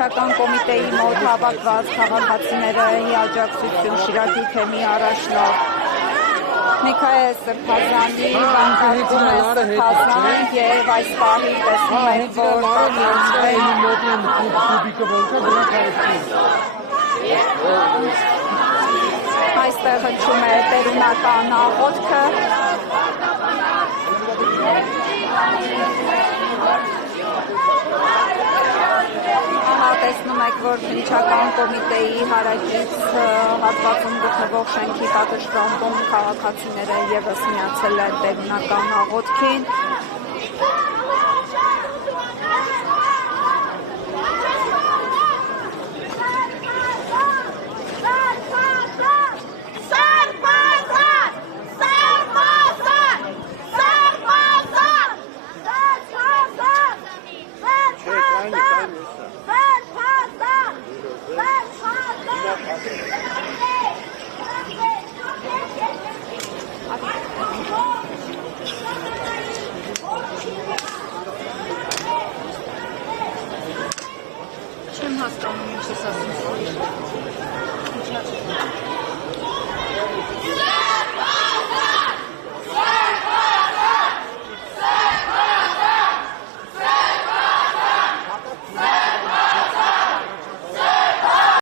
քննչական կոմիտեի մոտ հավաքված քաղաքացիները աջակցություն Շիրակի թեմի առաջնորդ Միքայել Սրբազանի վանկարկում է Սրբազան եւ այս պահի տեսնում եք, որ այստեղ հնչում է տերունական աղոթքը Ահա տեսնում եք, որ քննչական կոմիտեի հարակից հատվածում գտնվող շենքի պատշգամբում քաղաքացիները ևս միացել են տերունական աղոթքին